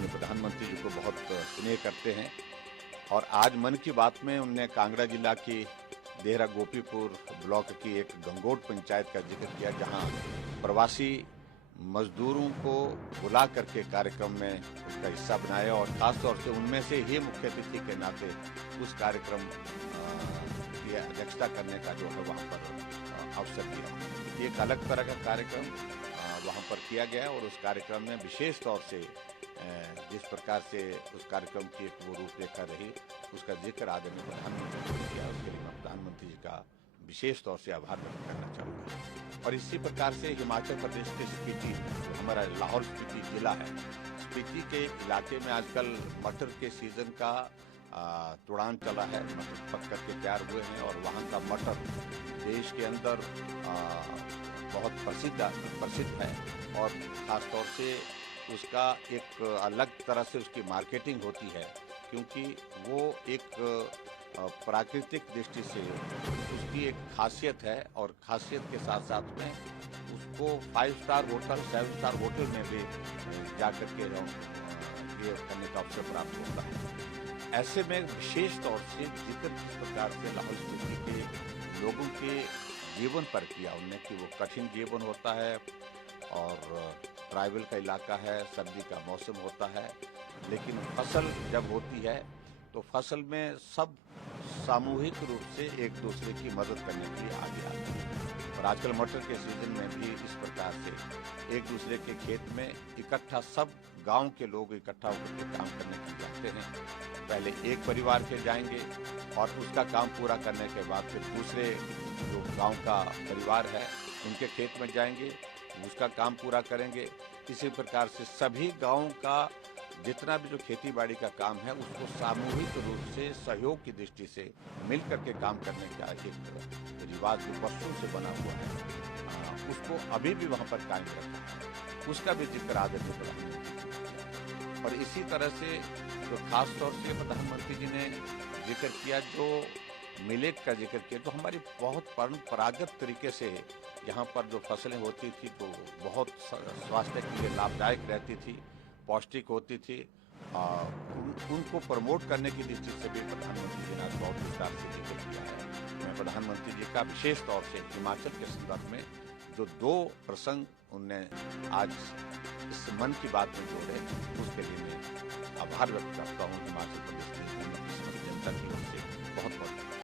माननीय प्रधानमंत्री जी को बहुत स्नेह करते हैं। और आज मन की बात में उनने कांगड़ा जिला की देहरा गोपीपुर ब्लॉक की एक गंगोट पंचायत का जिक्र किया, जहां प्रवासी मजदूरों को बुला करके कार्यक्रम में उसका हिस्सा बनाया और खासतौर से उनमें से ही मुख्य अतिथि के नाते उस कार्यक्रम की अध्यक्षता करने का जो है वहाँ पर अवसर दिया। एक अलग तरह का कार्यक्रम वहाँ पर किया गया और उस कार्यक्रम में विशेष तौर से जिस प्रकार से उस कार्यक्रम की एक वो रूपरेखा रही, उसका जिक्र आदरणीय प्रधानमंत्री ने किया। उसके लिए मैं प्रधानमंत्री जी का विशेष तौर से आभार व्यक्त करना चाहूँगा। और इसी प्रकार से हिमाचल प्रदेश के स्पीति, जो हमारा लाहौल स्पीति जिला है, स्पीति के इलाके में आजकल मटर के सीजन का तुड़ान चला है। मटर पक करके तैयार हुए हैं और वहाँ का मटर देश के अंदर बहुत प्रसिद्ध है और ख़ासतौर से उसका एक अलग तरह से उसकी मार्केटिंग होती है, क्योंकि वो एक प्राकृतिक दृष्टि से उसकी एक खासियत है और खासियत के साथ साथ में उसको 5 स्टार होटल 7 स्टार होटल में भी जाकर के ये करने का अवसर प्राप्त होता है। ऐसे में विशेष तौर से जिक्र किस प्रकार से लाहौल स्पीति के लोगों के जीवन पर किया उनने कि वो कठिन जीवन होता है और ट्राइबल का इलाका है, सर्दी का मौसम होता है, लेकिन फसल जब होती है तो फसल में सब सामूहिक रूप से एक दूसरे की मदद करने के लिए आगे आते हैं। और आजकल मटर के सीजन में भी इस प्रकार से एक दूसरे के खेत में इकट्ठा सब गांव के लोग इकट्ठा होकर के काम करने के लिए जाते हैं। पहले एक परिवार के जाएंगे और उसका काम पूरा करने के बाद फिर दूसरे जो गांव का परिवार है उनके खेत में जाएंगे, उसका काम पूरा करेंगे। इसी प्रकार से सभी गांवों का जितना भी जो खेती बाड़ी का काम है उसको सामूहिक रूप से सहयोग की दृष्टि से मिल करके काम करने का एक रिवाज जो वर्षों से बना हुआ है, उसको अभी भी वहाँ पर कायम रखा है, उसका भी जिक्र आदरणीय प्रधानमंत्री। और इसी तरह से जो खास तौर से प्रधानमंत्री जी ने जिक्र किया, जो मिलेट का जिक्र किया, जो हमारी बहुत परंपरागत तरीके से यहाँ पर जो फसलें होती थी तो बहुत स्वास्थ्य के लिए लाभदायक रहती थी, पौष्टिक होती थी। उनको प्रमोट करने की दृष्टि से भी प्रधानमंत्री जी ने आज बहुत विस्तार से जिक्र किया है। मैं प्रधानमंत्री जी का विशेष तौर से हिमाचल के संदर्भ में जो 2 प्रसंग उनने आज इस मन की बात में जोड़े, उसके लिए मैं आभार व्यक्त करता हूँ हिमाचल प्रदेश के